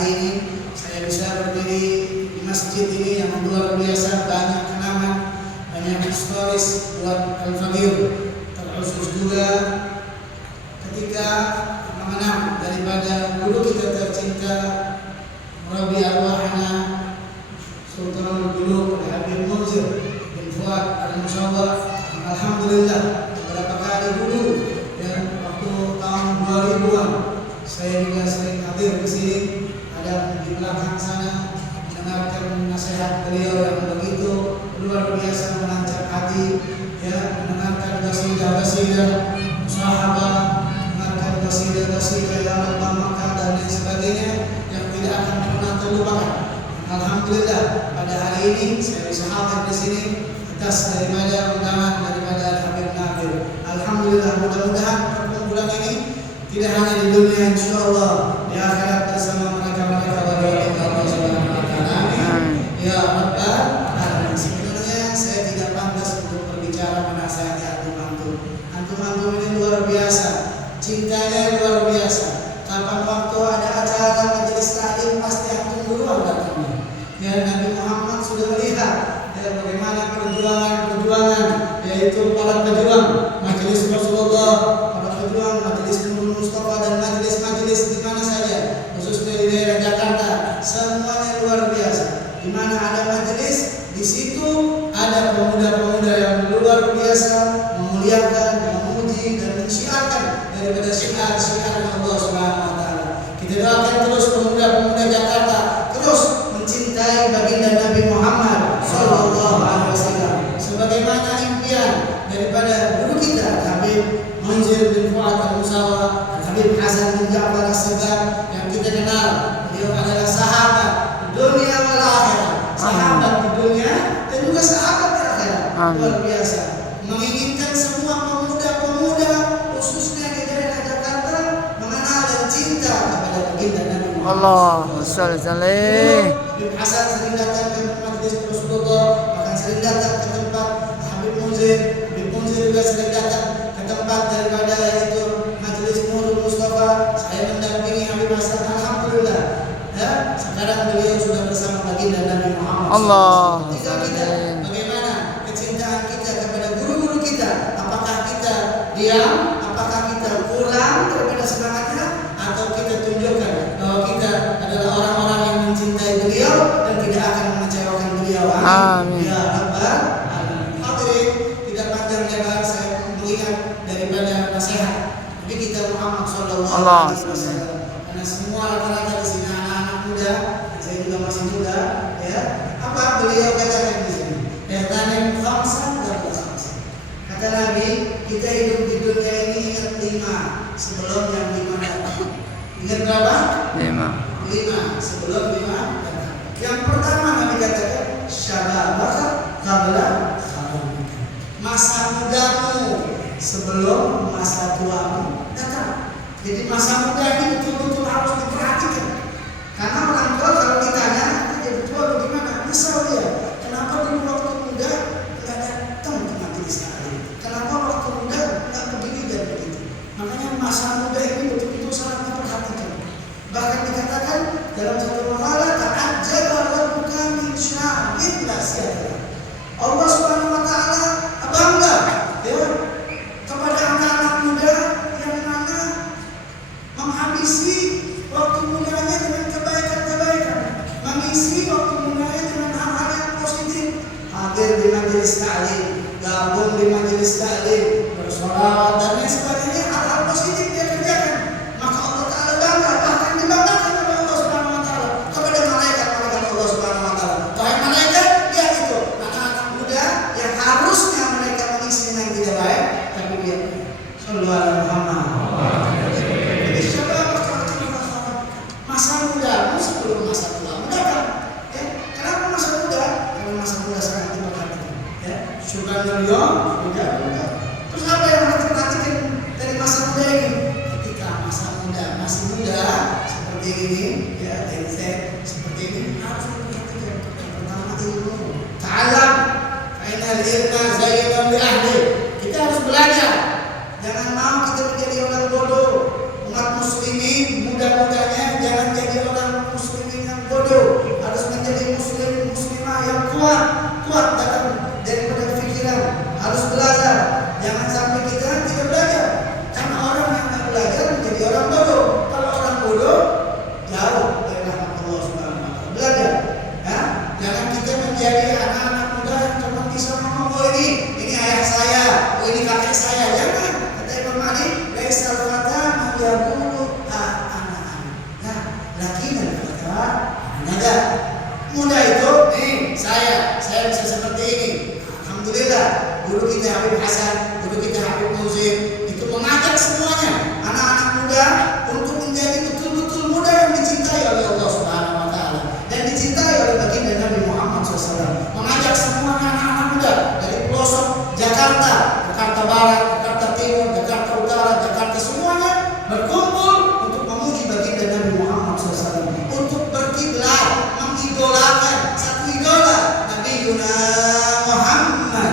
hari ini saya bisa berdiri di masjid ini yang luar biasa, banyak kenangan, banyak historis buat Al-Faqir, terkhusus juga ketika mengenang daripada guru kita tercinta, Murabi Arwahana Sultanul Qulub Al-Habib Munzir bin Fuad Al-Musyawwar. Alhamdulillah beberapa kali dulu ya, waktu tahun 2000-an saya juga sering hadir di sini, ada di belakang sana mendengarkan nasihat beliau yang begitu luar biasa menancap hati, ya, mendengarkan qasidah-qasidah sahabat, mendengarkan qasidah-qasidah ya Allah maka dan lain sebagainya yang tidak akan pernah terlupakan. Alhamdulillah pada hari ini saya bisa hadir di sini atas daripada undangan daripada Al-Habib Nabil. Alhamdulillah, mudah-mudahan perkumpulan ini tidak hanya di dunia, insyaallah di akhirat bersama mereka-mereka wali Allah Subhanahu wa taala. Amin. Ya Rabbal alamin. Sebenarnya saya tidak pantas untuk berbicara menasihati antum-antum. Antum-antum ini luar biasa, cintanya luar biasa. Kapan waktu ada acara majelis taklim pasti antum duluan datangnya. Ya, Nabi Muhammad sudah melihat ya, bagaimana perjuangan yaitu para pejuang majelis Rasulullah, para pejuang majelis Nurul Mustafa dan majelis-majelis di mana saja, khususnya di daerah Jakarta, semuanya luar biasa. Di mana ada majelis, di situ ada pemuda-pemuda yang luar biasa memuliakan, memuji dan mensyiarkan daripada syiar-syiar Allah Subhanahu wa taala. Kita doakan terus pemuda-pemuda Jakarta terus mencintai baginda Nabi Muhammad sallallahu alaihi wasallam sebagaimana impian daripada guru kita Habib Munzir bin Fuad Al-Musyawwar, Habib Hasan bin Ja'far As-Sagar yang kita kenal. Beliau adalah sahabat di dunia wal akhirat, sahabat di dunia dan juga sahabat di akhirat. Luar biasa. Menginginkan semua pemuda-pemuda khususnya di daerah Jakarta mengenal dan cinta kepada baginda Nabi Muhammad. Allahumma shalli alaihi. Habib Hasan sering datang ke majelis Rasulullah, bahkan sering datang ke tempat Habib Munzir. Habib Munzir juga sering datang ke tempat daripada itu majelis Nurul Mustafa. Saya mendampingi Habib Hasan, alhamdulillah. Ya, sekarang beliau sudah bersama baginda Nabi Muhammad. Allah. Kita, bagaimana kecintaan kita kepada guru-guru kita? Apakah kita diam? Apakah kita kurang daripada semangatnya? Atau kita tunjukkan bahwa kita adalah orang-orang yang mencintai beliau dan tidak akan mengecewakan beliau? Amin. Ya Rabbal alamin. Hadirin, tidak panjang lebar saya mengingat daripada nasihat Nabi kita Muhammad sallallahu alaihi wasallam. Karena semua rata-rata di sini anak-anak muda, dan saya juga masih muda, ya. Apa beliau katakan di sini? Tanim khamsan dan khamsan. Kata Nabi, kita hidup di dunia ini ingat 5 sebelum yang 5 datang. Ingat berapa? 5 sebelum 5 datang. Yang pertama Nabi katakan syababaka qabla haramika. Masa mudamu sebelum masa tuamu datang. Jadi masa muda ini betul-betul harus diperhatikan. Karena orang tua kalau ditanya, jadi tua bagaimana? Misal dia, kenapa dulu waktu muda nggak datang ke majelis taklim? Kenapa waktu muda nggak begini dan begitu? Makanya masa muda ini betul-betul sangat diperhatikan. Bahkan dikatakan dalam satu makalah, ta'ajjaba rabbuka min sya'in nasihatih. Allah Subhanahu wa taala bangga ya kepada anak-anak muda yang mana menghabisi waktu mudanya dengan kebaikan-kebaikan, mengisi waktu mudanya dengan hal-hal yang positif, hadir di majelis taklim, gabung di majelis taklim, bersolawat dan lain sebagainya, hal-hal positif dia kerjakan. Maka Allah Taala bangga, bahkan dibanggakan oleh Allah Subhanahu wa taala kepada malaikat-malaikat Allah Subhanahu wa taala. Wahai malaikat, lihat itu anak-anak muda yang harusnya mereka mengisi dengan yang tidak baik, tapi dia sallallahu alaihi Muhammad. Jadi siapa masa mudamu sebelum masa tuamu datang. Ya, kenapa masa muda? Karena masa muda sangat diperhatikan. Ya, syukurnya juga. Terus apa yang harus diperhatikan dari masa muda ini? Ketika masa muda masih muda seperti ini, ya, dari saya seperti ini harus diperhatikan. Yang pertama ilmu. Ta'alam, fa'inal ilma zayyinun li ahli. Kita harus belajar. Jangan mau kita menjadi orang bodoh. Umat muslimin muda-mudanya jangan jadi orang muslim kuat datang daripada pikiran. Harus belajar. Jangan sampai kita tidak belajar. Karena orang yang tak belajar menjadi orang bodoh. Kalau orang bodoh jauh dari rahmat Allah Subhanahu wa taala. Belajar. Ya? Jangan kita menjadi anak-anak muda yang cuma bisa ngomong, oh ini ayah saya, oh ini kakek saya. Jangan. Kata Imam Malik, laisal fata man yaqulu ana. Nah, lakinan fata nada. Muda itu, saya bisa seperti ini. Alhamdulillah, guru kita Habib Hasan, guru kita Habib Muzin itu mengajak semuanya anak-anak muda untuk menjadi betul-betul muda yang dicintai oleh Allah Subhanahu wa taala dan dicintai oleh baginda Nabi Muhammad SAW. Mengajak semuanya anak-anak muda dari pelosok Jakarta, Jakarta Barat, Jakarta Timur, Jakarta Utara, Jakarta semuanya berkumpul untuk memuji baginda Nabi Muhammad SAW, untuk berkiblat, mengidolakan satu idola Nabi Muhammad.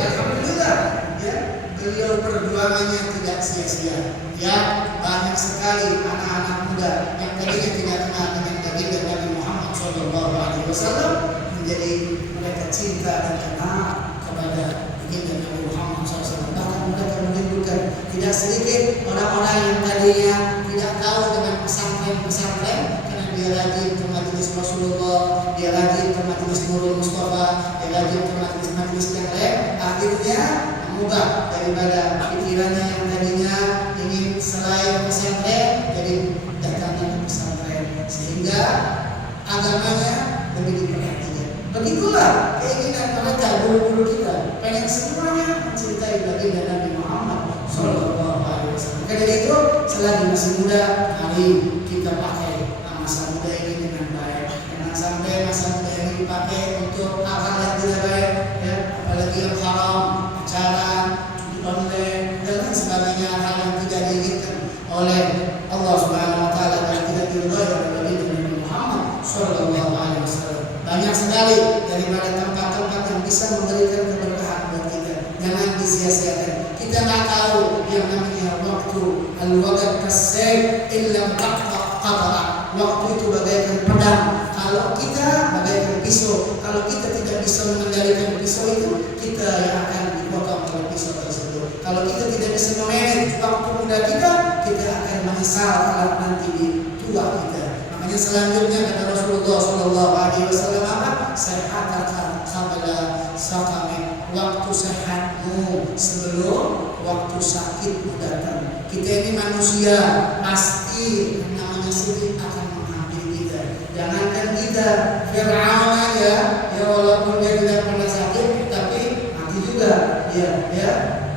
Alhamdulillah, ya, beliau perjuangannya tidak sia-sia. Ya, banyak sekali anak-anak muda yang tadinya tidak kenal dengan baginda Nabi Muhammad SAW menjadi mereka cinta dan kenal kepada baginda Nabi Muhammad SAW. Bahkan mereka merindukan. Tidak sedikit orang-orang yang tadinya tidak tahu dengan pesantren karena dia rajin ke majelis Rasulullah, dia rajin ke majelis Nurul Mustafa, dia rajin ke majelis yang lain, akhirnya mengubah daripada pikirannya yang tadinya ingin selain pesantren jadi datangnya ke pesantren sehingga agamanya lebih diperhatikan. Begitulah keinginan mereka guru-guru kita, pengen semuanya mencintai baginda Nabi Muhammad Sallallahu Alaihi Wasallam. Karena itu selagi masih muda, mari kita pakai masa muda ini dengan baik. Jangan sampai masa muda ini dipakai untuk hal-hal yang tidak baik, ya, apalagi yang haram, pacaran, judi online dan lain sebagainya, hal yang tidak diinginkan oleh Allah Subhanahu Wa Taala dan tidak diridhai oleh baginda Nabi Muhammad Sallallahu Alaihi Wasallam. Banyak sekali daripada tempat-tempat yang bisa memberikan keberkahan buat kita. Jangan disia-siakan. Kita nggak tahu yang namanya waktu. Al-waqt kasayf illa qata'a. Waktu itu bagaikan pedang. Kalau kita bagaikan pisau. Kalau kita tidak bisa mengendalikan pisau itu, kita yang akan dipotong oleh pisau tersebut. Kalau kita tidak bisa memanage waktu muda kita akan menyesal kalau nanti di tua kita. Makanya selanjutnya kata Rasulullah Sallallahu Alaihi Wasallam apa? Sehatkan qabla saqami. Waktu sehatmu sebelum waktu sakitmu datang. Kita ini manusia, pasti namanya sakit akan mengambil kita. Jangankan kita, Fir'aun aja, ya walaupun dia tidak pernah sakit, tapi mati juga. Ya,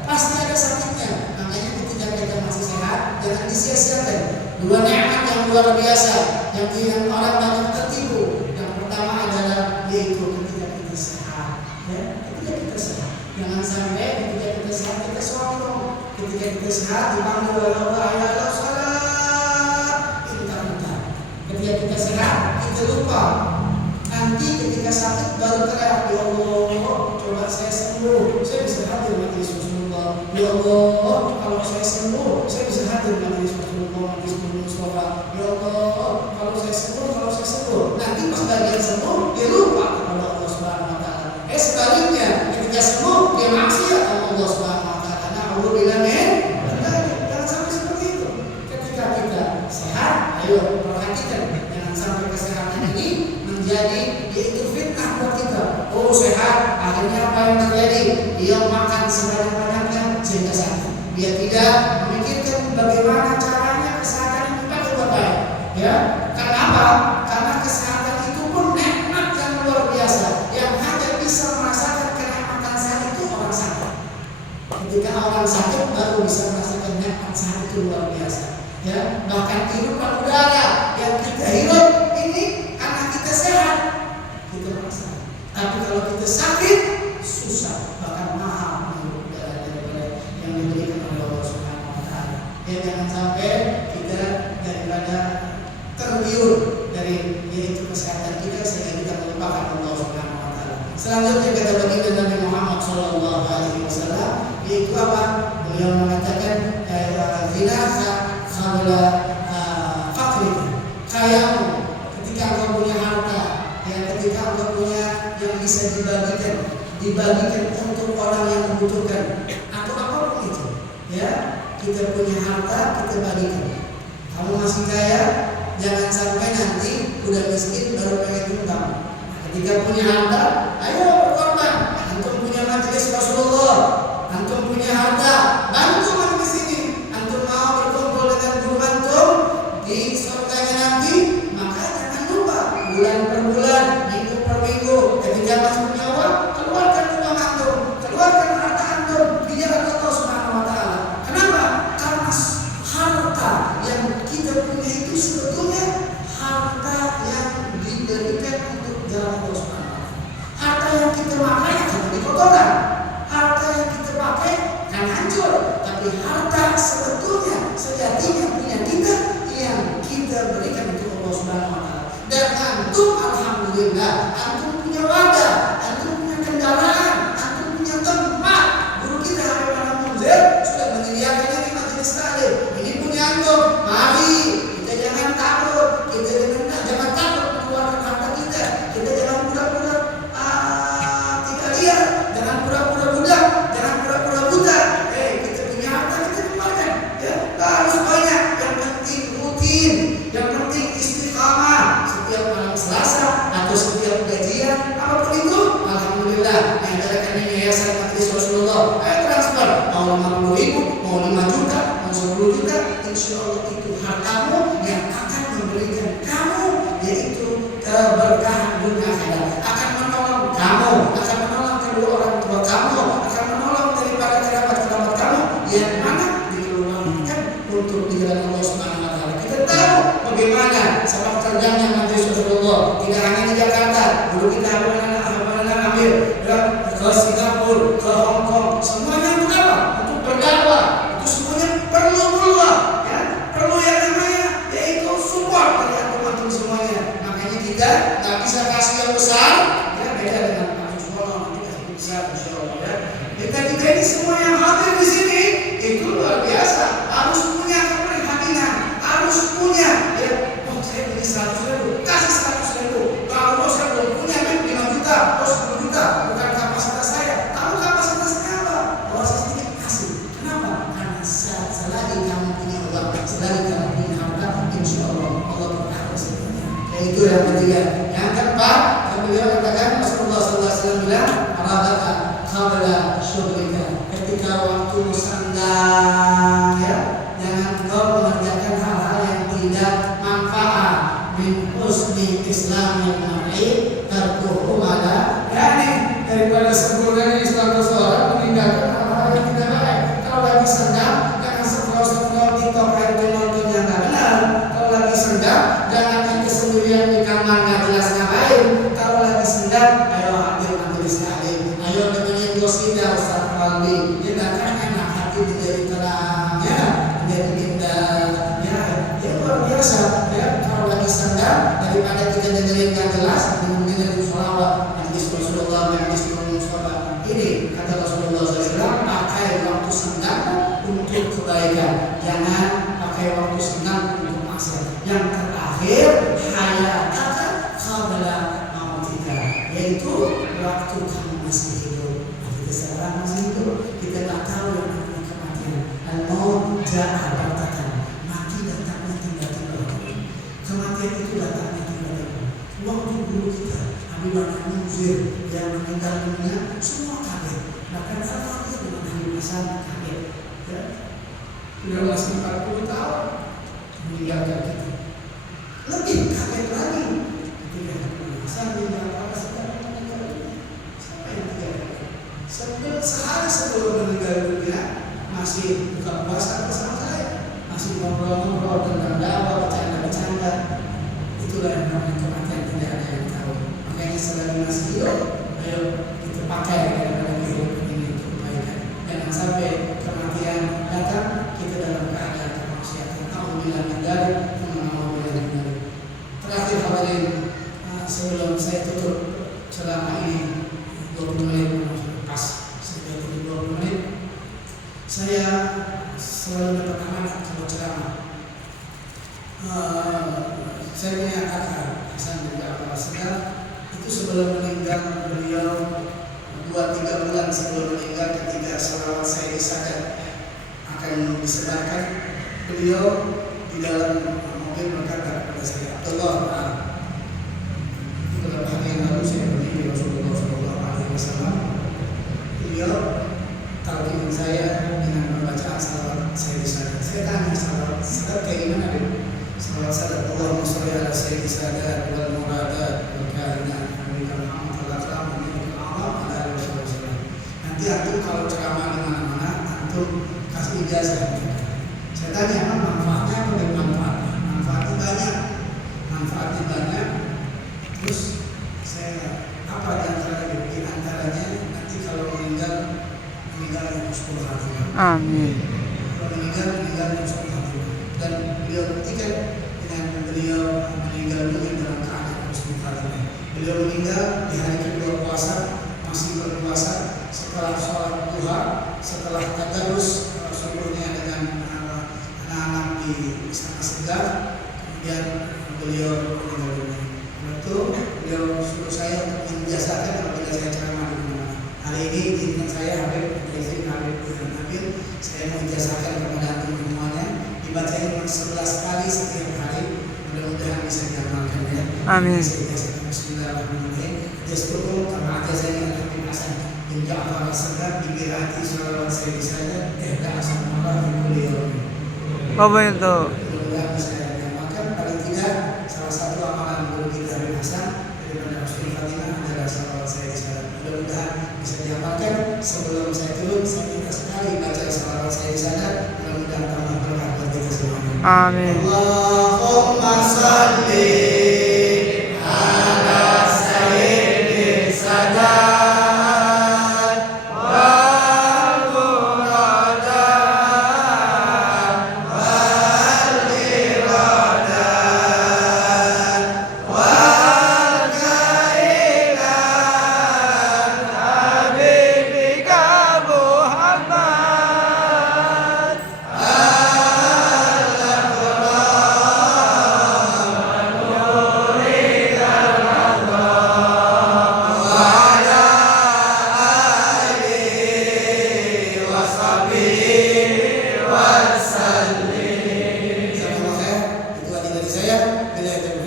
pasti ada sakitnya. Makanya ketika kita masih sehat, jangan disia-siakan. Dua nikmat yang luar biasa, yang orang banyak tertipu. Yang pertama adalah yaitu ketika kita sehat. Ya, ketika kita sehat. Jangan sampai ketika kita sehat kita sombong. Ketika kita sehat dipanggil oleh Allah, ya Allah salat, kita lupa. Ketika kita sehat kita lupa. Nanti ketika sakit baru teriak, ya Allah, coba saya sembuh, saya bisa hadir majelis Rasulullah. Ya Allah, kalau saya sembuh, saya bisa hadir majelis Rasulullah, majelis Mustafa. Ya Allah, kalau saya sembuh, nanti pas bagian sembuh dia lupa kepada Allah Subhanahu Wa Taala. Sebaliknya, ketika sembuh dia maksiat sama Allah Subhanahu Wa Taala. Alhamdulillah, jangan sampai seperti itu. Ketika kita sehat, ayo perhatikan, jangan sampai kesehatan ini menjadi yaitu fitnah buat kita. Oh sehat, akhirnya apa yang terjadi? Dia makan sebanyak-banyaknya sehingga sakit. Dia tidak memikirkan bagaimana caranya kesehatan itu dipakai buat baik. Ya, karena apa? Karena kesehatan itu pun nikmat yang luar biasa, yang hanya bisa merasakan kenikmatan sehat itu orang sakit. Ketika orang sakit baru bisa merasakan nikmat sehat itu luar biasa. Ya, bahkan kehidupan udara yang kita hirup ini karena kita sehat, kita merasakan. Tapi kalau kita sakit, susah, bahkan mahal menghirup udara daripada yang diberikan oleh Allah Subhanahu Wa Taala. Ya, jangan sampai kita daripada tergiur dari yaitu kesehatan kita sehingga kita melupakan Allah Subhanahu Wa Taala. Selanjutnya kata baginda Nabi Muhammad Sallallahu Alaihi Wasallam, yaitu apa? Beliau mengatakan ghinaha qabla faqrika. Kayamu ketika engkau punya harta, ya ketika engkau yang bisa dibagikan untuk orang yang membutuhkan atau apapun itu. Ya, kita punya harta kita bagikan. Kamu masih kaya, jangan sampai nanti udah miskin baru pengen utang. Ketika punya harta, ayo berkorban. Antum punya majelis Rasulullah, antum punya harta, bantu majelis ini. Antum mau berkumpul dengan guru antum di surganya nanti, maka jangan lupa bulan per bulan, minggu per minggu, ketika masih punya uang, keluarkan uang antum, keluarkan harta antum di jalan Allah Subhanahu wa taala. Kenapa? Karena harta yang kita punya itu sebetulnya harta yang diberikan untuk jalan Allah Subhanahu wa taala. Harta yang kita pakai akan menjadi kotoran. Harta yang kita pakai kan hancur, tapi harta sebetulnya sejatinya punya kita yang kita berikan untuk Allah Subhanahu wa taala. Dan antum alhamdulillah, antum punya wadah, antum punya kendaraan, antum punya tempat. Guru kita Habib Anak Munzir sudah menyediakannya di majelis taklim. Ini punya antum, mari kita jangan takut, kita jangan takut mengeluarkan harta kita. Kita jangan pura-pura tidak lihat, jangan pura-pura budak, jangan pura-pura buta. Kita punya harta kita keluarkan. Ya, harus banyak. Yang penting rutin, yang penting istiqamah. Setiap malam Selasa atau setiap gajian, apapun itu, alhamdulillah mengadakan yayasan majelis Rasulullah. Ayo transfer, mau 50.000, mau 5 juta, mau 10 juta, insya Allah itu hartamu yang akan memberikan kamu, yaitu keberkahan dunia akhirat. Akan menolong kamu, akan menolong kedua orang tua kamu, akan menolong daripada kerabat-kerabat kamu yang mana dikeluarkan untuk di jalan Allah Subhanahu wa taala. Kita tahu bagaimana sepak terjangnya majelis Rasulullah, tidak hanya di Jakarta, guru kita Habib Amir ke Singapura, ke Hong Kong, semuanya untuk apa? Untuk berdakwah. Itu semuanya perlu Allah, ya, perlu yang namanya yaitu support dari antum semuanya. Makanya kita nggak bisa kasih yang besar, ya beda dengan antum semua nanti kasih besar, insya Allah ya. Kita ini semua yang hadir di sini itu luar biasa, harus punya keprihatinan, harus punya ya. Oh saya punya 100.000, kasih 100.000. Kalau saya belum punya 5 juta, 10 juta, bukan kapasitas saya. Kamu kapasitasnya apa? Kalau saya sedikit kasih. Kenapa? Karena selagi kamu punya uang, selagi kamu punya harta, insya Allah Allah berkah semuanya. Itu yang ketiga. Yang keempat, beliau katakan Rasulullah SAW bilang, "Rabaka qabla syughlika." Ketika waktu senggang, ya, jangan kau mengerjakan hal-hal yang tidak manfaat. Min husni Islamil mar'i tarkuhu mala, yakni daripada sempurnanya Islam seseorang meninggalkan hal-hal yang tidak baik. Kalau lagi senggang, jangan scroll TikTok atau nonton yang tak benar. Kalau lagi senggang, jangan hanya sendirian di kamar nggak jelas ngapain. Kalau lagi senggang, ayo hadir majelis taklim, ayo dengerin bos kita Ustaz Faldi. Dia kan enak hati menjadi terang, ya, menjadi indah, ya luar biasa. Ya, kalau lagi senggang, daripada kita dengerin yang jelas, dengerin sholawat majelis Rasulullah, majelis Mustafa. Ini kata Rasulullah SAW, pakai waktu senggang untuk kebaikan, jangan pakai waktu senggang untuk maksiat. Yang terakhir, hayataka qabla mautika, yaitu waktu kamu masih hidup. Kita sekarang masih hidup, kita tak tahu yang namanya kematian. Al-maut ja'a baghtatan, mati datangnya tiba-tiba. Kematian itu datangnya tiba-tiba. Waktu guru kita Habib Anak Munzir yang meninggal dunia, semua kaget. Bahkan Al-Fatihah dengan Habib Hasan kaget. Ya. Beliau masih 40 tahun meninggalkan kita. Lebih kaget lagi ketika Habib Hasan meninggalkan sekarang meninggal dunia. Siapa yang tidak? Sehari sebelum meninggal dunia masih buka puasa bersama saya, masih ngobrol-ngobrol tentang dakwah, bercanda-bercanda. Itulah yang namanya kematian, tidak ada yang tahu. Makanya selagi masih hidup, ayo kita pakai daripada kehidupan ini untuk kebaikan. Jangan sampai kematian datang kita dalam keadaan kemaksiatan. Alhamdulillah dari mengalami. Terakhir hadirin, sebelum saya tutup selama ini 20 menit pas sampai 20 menit, saya selalu dapat amanat kalau ceramah. Saya punya kakak Hasan juga Abdul Sedar, itu sebelum meninggal beliau 2-3 bulan sebelum meninggal, ketika salawat saya disadar akan disebarkan, beliau di dalam mobil berkata kepada saya, Abdullah, beberapa hari yang lalu saya pergi di Rasulullah SAW. Beliau talqin saya dengan membacaan salawat saya disadar. Saya tanya, salawat sadar kayak gimana, Dek? Salawat sadar, Allahumma sholli ala sayyidi sadar wal muradat wal kainat Nabi Muhammad sallallahu alaihi wasallam. Nanti antum kalau ceramah di mana-mana, antum kasih ijazah. Saya tanya, apa manfaatnya? Apa dari manfaatnya? Manfaatnya banyak. Terus saya apa di antaranya nanti kalau meninggal yang husnul khatimah. Amin. Kalau meninggal yang husnul khatimah. Dan beliau buktikan dengan beliau meninggal dunia dalam keadaan husnul khatimah. Beliau meninggal di hari kedua puasa, masih berpuasa setelah sholat duha, setelah tadarus subuhnya dengan anak-anak di Istana Segar, kemudian beliau meninggal dunia. Itu beliau suruh saya untuk menjasakan apabila saya ceramah di mana. Hari ini izinkan saya Habib Nabil, saya menjasakan kepada antum semuanya, dibacain 11 kali setiap hari, mudah-mudahan bisa diamalkan ya. Amin. Bismillahirrahmanirrahim. Jastukum kama ajazani Habib Hasan bin Ja'far as-Sagar bi qiraati shalawat sayyidi sayyid ihda asar marrah fi kulli yawm. Apa itu? Mudah-mudahan bisa diamalkan. Paling tidak salah satu amalan guru kita Habib Hasan daripada husnul khatimah adalah shalawat sayyidi sayyid. Mudah-mudahan bisa diamalkan. Sebelum saya turun, saya minta sekali baca shalawat sayyidi sayyid. Mudah-mudahan tambah berkah buat kita semuanya. Amin. Allahumma shalli ala sayyidi sayyid.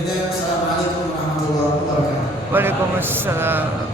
Assalamualaikum warahmatullahi wabarakatuh. Waalaikumsalam.